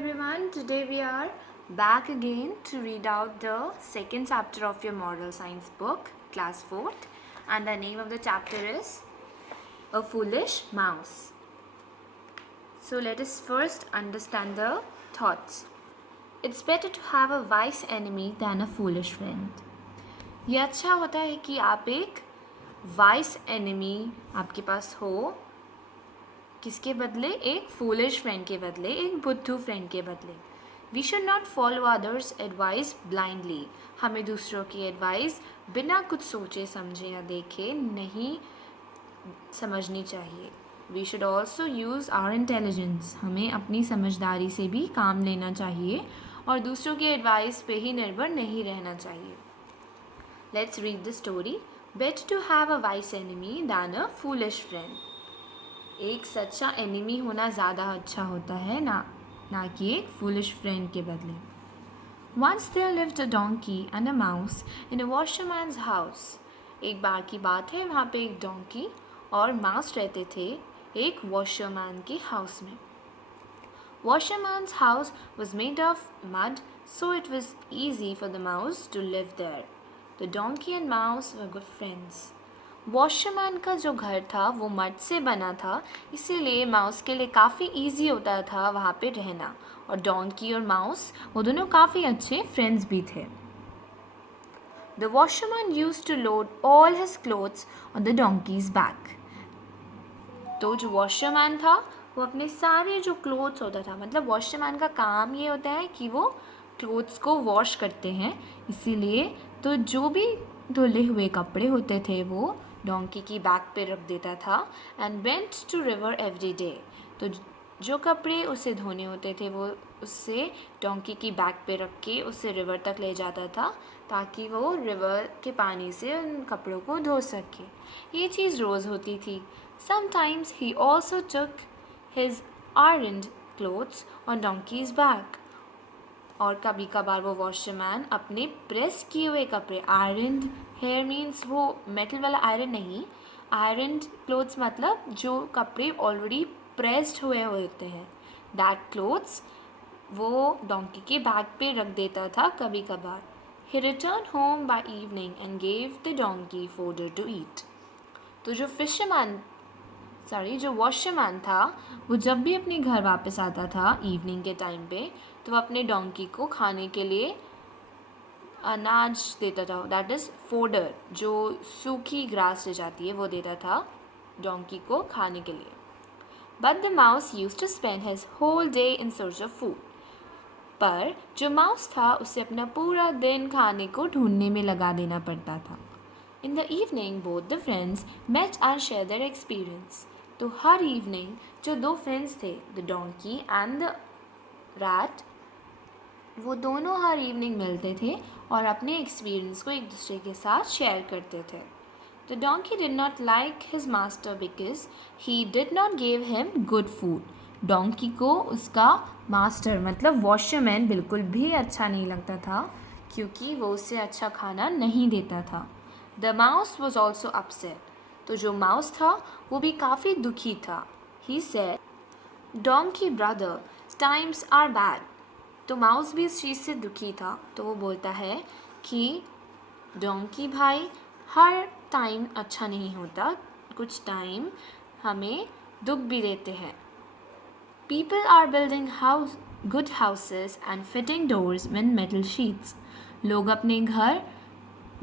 Everyone, today we are back again to read out the second chapter of your moral science book, class 4th, and the name of the chapter is A Foolish Mouse. So let us first understand the thoughts. It's better to have a wise enemy than a foolish friend. ये अच्छा होता है कि आप एक vice enemy आपके पास हो, किसके बदले? एक फूलिश फ्रेंड के बदले, एक बुद्धू फ्रेंड के बदले. We should not follow others advice blindly. हमें दूसरों की एडवाइस बिना कुछ सोचे समझे या देखे नहीं समझनी चाहिए. We should also use our intelligence. हमें अपनी समझदारी से भी काम लेना चाहिए और दूसरों की एडवाइस पे ही निर्भर नहीं रहना चाहिए. Let's read the story. Better to have a wise enemy than a foolish friend. एक सच्चा एनिमी होना ज़्यादा अच्छा होता है ना कि एक फूलिश फ्रेंड के बदले. Once there lived a donkey and a mouse in a washerman's house. एक बार की बात है, वहाँ पे एक डोंकी और माउस रहते थे एक वॉशरमैन के हाउस में. Washerman's house was made of mud, so it was easy for the mouse to live there. The donkey and mouse were good friends. Washerman का जो घर था वो मड से बना था, इसीलिए माउस के लिए काफ़ी इजी होता था वहाँ पे रहना. और डोंकी और माउस वो दोनों काफ़ी अच्छे फ्रेंड्स भी थे. The washerman used to load all his clothes on the donkey's back. तो जो वॉशरमैन था वो अपने सारे जो क्लोथ्स होता था, मतलब वॉशरमैन का काम ये होता है कि वो क्लोथ्स को वॉश करते हैं, इसीलिए तो जो भी धुले हुए कपड़े होते थे वो डोंकी की बैक पे रख देता था. And went to river every day. तो जो कपड़े उसे धोने होते थे वो उससे डोंकी की बैक पे रख के उससे रिवर तक ले जाता था, ताकि वो रिवर के पानी से उन कपड़ों को धो सके. ये चीज़ रोज़ होती थी. Sometimes he also took his ironed clothes on donkey's back. और कभी कभार वो वॉशरमैन अपने प्रेस किए हुए कपड़े, आयरन हेयर मीन्स वो मेटल वाला आयरन नहीं, आयरन क्लोथ्स मतलब जो कपड़े ऑलरेडी प्रेस्ड हुए होते हैं, दैट क्लोथ्स वो डोंकी के बैक पे रख देता था कभी कभार. He return home by evening and gave the donkey fodder to eat. तो जो वॉशरमैन था वो जब भी अपने घर वापस आता था इवनिंग के टाइम पे, तो वो अपने डोंकी को खाने के लिए अनाज देता था, दैट इज़ फोडर, जो सूखी ग्रास रह जाती है वो देता था डोंकी को खाने के लिए. But the mouse used to spend his whole day in search of food. पर जो माउस था उसे अपना पूरा दिन खाने को ढूंढने में लगा देना पड़ता था. In the evening, both the friends met and shared their experience. तो हर इवनिंग जो दो फ्रेंड्स थे, the donkey and the rat, वो दोनों हर इवनिंग मिलते थे और अपने एक्सपीरियंस को एक दूसरे के साथ शेयर करते थे. The donkey did not like his master because he did not give him good food. Donkey को उसका मास्टर मतलब वॉशरमैन बिल्कुल भी अच्छा नहीं लगता था, क्योंकि वो उसे अच्छा खाना नहीं देता था. The mouse was also upset. तो जो माउस था वो भी काफ़ी दुखी था. He said, donkey brother, times are bad. तो माउस भी इस चीज़ से दुखी था, तो वो बोलता है कि डोंकी भाई, हर टाइम अच्छा नहीं होता, कुछ टाइम हमें दुख भी देते हैं. People are building good houses and fitting doors with metal sheets. लोग अपने घर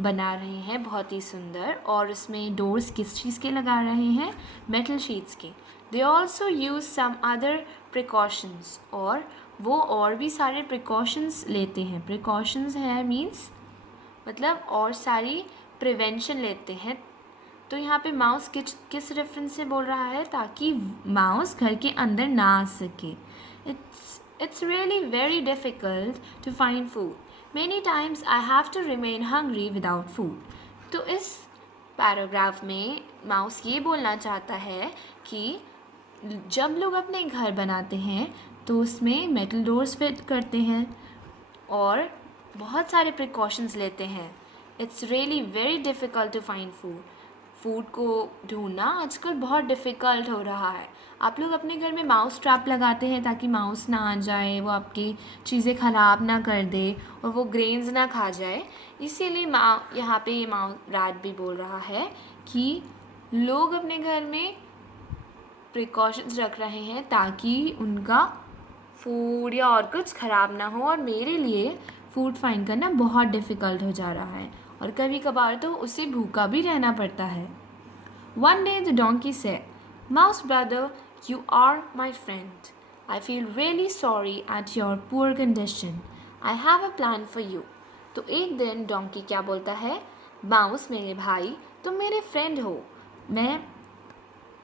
बना रहे हैं बहुत ही सुंदर, और उसमें डोर्स किस चीज़ के लगा रहे हैं? मेटल शीट्स के. They also use some other precautions. और वो और भी सारे प्रिकॉशंस लेते हैं. प्रिकॉशंस है मीन्स मतलब और सारी प्रिवेंशन लेते हैं. तो यहाँ पे माउस किस रेफरेंस से बोल रहा है? ताकि माउस घर के अंदर ना आ सके. It's really very difficult to find food. Many times I have to remain hungry without food. तो इस पैराग्राफ में माउस ये बोलना चाहता है कि जब लोग अपने घर बनाते हैं तो उसमें मेटल डोर्स फिट करते हैं और बहुत सारे प्रिकॉशंस लेते हैं. It's really very difficult to find food. Food को ढूंढना आजकल बहुत डिफ़िकल्ट हो रहा है। आप लोग अपने घर में माउस ट्रैप लगाते हैं ताकि माउस ना आ जाए, वो आपकी चीज़ें ख़राब ना कर दे और वो ग्रेन्स ना खा जाए। इसीलिए यहाँ पे ये रैट भी बोल रहा है कि लोग अपने घर में प्रिकॉशंस रख रहे हैं ताकि उनका फूड या और कुछ ख़राब ना हो, और मेरे लिए फूड फाइंड करना बहुत डिफ़िकल्ट हो जा रहा है और कभी कभार तो उसे भूखा भी रहना पड़ता है। One day the donkey said, Mouse brother, you are my friend. I feel really sorry at your poor condition. I have a plan for you. तो एक दिन डोंकी क्या बोलता है, माउस मेरे भाई, तुम मेरे फ्रेंड हो, मैं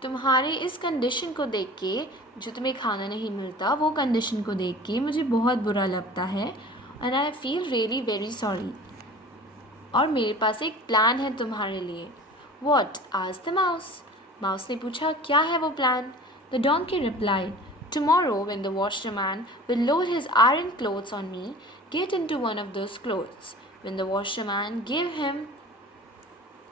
तुम्हारे इस कंडीशन को देख के, जो तुम्हें खाना नहीं मिलता वो कंडीशन को देख के मुझे बहुत बुरा लगता है, and I feel really very sorry, और मेरे पास एक प्लान है तुम्हारे लिए। What? asked the mouse. Mouse ने पूछा, क्या है वो plan? The donkey replied, Tomorrow when the washerman will load his iron clothes on me, get into one of those clothes. When the washerman give him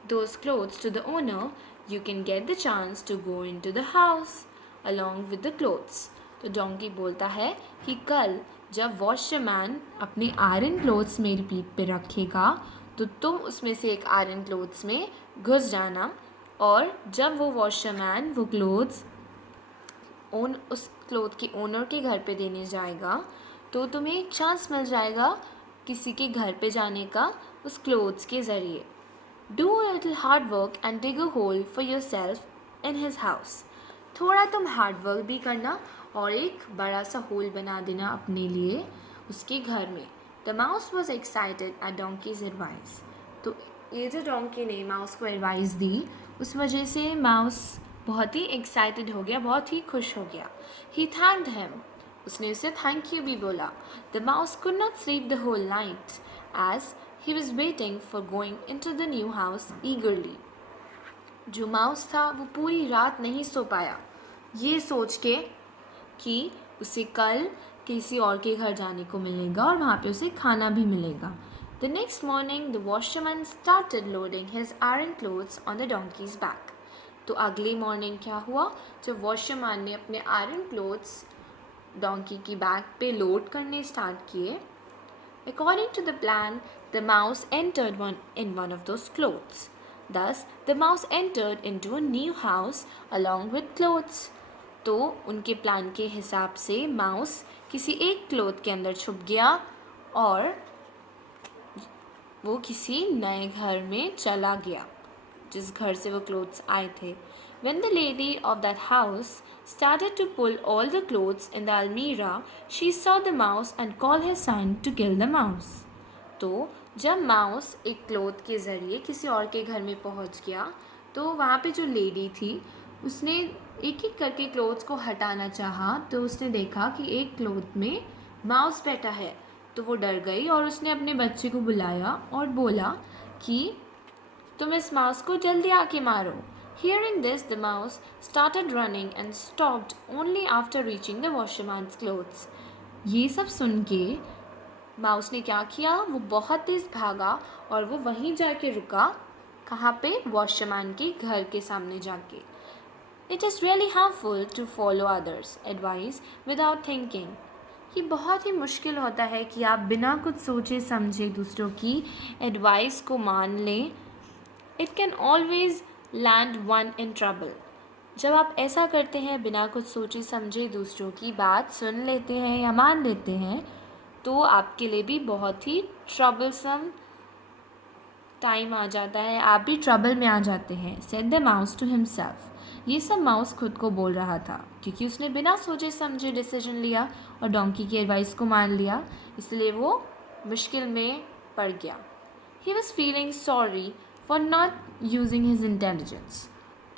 those clothes to the owner, you can get the chance to go into the house along with the clothes. तो donkey बोलता है कि कल जब washerman अपने iron clothes मेरी पीठ पे रखेगा तो तुम उसमें से एक आयरन क्लोथ्स में घुस जाना, और जब वो वॉशरमैन वो क्लोथ्स उस क्लोथ के ओनर के घर पे देने जाएगा तो तुम्हें एक चांस मिल जाएगा किसी के घर पे जाने का उस क्लोथ्स के ज़रिए। Do a little hard work and dig a hole for yourself in his house. थोड़ा तुम हार्ड वर्क भी करना और एक बड़ा सा होल बना देना अपने लिए उसके घर में। The mouse was excited at donkey's advice. तो ये जो डोंकी ने माउस को एडवाइस दी उस वजह से माउस बहुत ही एक्साइटेड हो गया, बहुत ही खुश हो गया। He thanked him. उसने उसे थैंक यू भी बोला। The mouse could not sleep the whole night as he was waiting for going into the new house eagerly. जो माउस था वो पूरी रात नहीं सो पाया, ये सोच के कि उसे कल किसी और के घर जाने को मिलेगा और वहाँ पे उसे खाना भी मिलेगा। The next morning the washerman started loading his iron clothes on the donkey's back. तो अगली मॉर्निंग क्या हुआ, जब वॉशरमैन ने अपने आयरन क्लोथ्स डोंकी की बैक पे लोड करने स्टार्ट किए, according to the plan, the mouse entered in one of those clothes. Thus, the mouse entered into a new house along with clothes. तो उनके प्लान के हिसाब से माउस किसी एक क्लोथ के अंदर छुप गया और वो किसी नए घर में चला गया जिस घर से वो क्लोथ्स आए थे। When the lady of that house started to pull all the clothes in the almirah, she saw the mouse and called her son to kill the mouse. तो जब माउस एक क्लोथ के ज़रिए किसी और के घर में पहुंच गया तो वहाँ पे जो लेडी थी उसने एक एक करके क्लोथ्स को हटाना चाहा, तो उसने देखा कि एक क्लोथ में माउस बैठा है, तो वो डर गई और उसने अपने बच्चे को बुलाया और बोला कि तुम इस माउस को जल्दी आके मारो। Hearing this, the mouse started running and stopped only after reaching the washerman's clothes. ये सब सुन के माउस ने क्या किया, वो बहुत तेज़ भागा और वो वहीं जाके रुका, कहाँ पे, वॉशरमैन के घर के सामने जाके। It is really harmful to follow others' advice without thinking. ये बहुत ही मुश्किल होता है कि आप बिना कुछ सोचे समझे दूसरों की एडवाइस को मान लें। It can always land one in trouble. जब आप ऐसा करते हैं, बिना कुछ सोचे समझे दूसरों की बात सुन लेते हैं या मान लेते हैं, तो आपके लिए भी बहुत ही ट्रबलसम टाइम आ जाता है, आप भी ट्रबल में आ जाते हैं। Said the mouse to himself. ये सब माउस खुद को बोल रहा था क्योंकि उसने बिना सोचे समझे डिसीजन लिया और डोंकी की एडवाइस को मान लिया, इसलिए वो मुश्किल में पड़ गया। He was feeling sorry for not using his intelligence.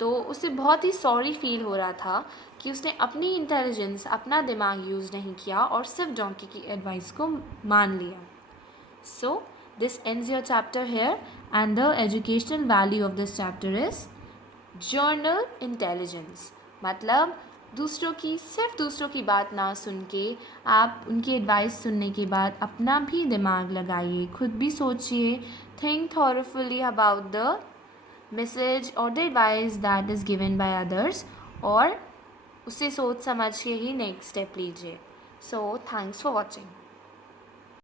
तो उसे बहुत ही सॉरी फील हो रहा था कि उसने अपनी इंटेलिजेंस, अपना दिमाग यूज़ नहीं किया और सिर्फ डोंकी की एडवाइस को मान लिया। So this ends your chapter here, and the educational value of this chapter is journal intelligence. मतलब सिर्फ दूसरों की बात ना सुन के आप उनकी एडवाइस सुनने के बाद अपना भी दिमाग लगाइए, खुद भी सोचिए, थिंक थॉरफुली अबाउट द मैसेज और the advice that is given by others, और उसे सोच समझ के ही नेक्स्ट स्टेप लीजिए. So thanks for watching.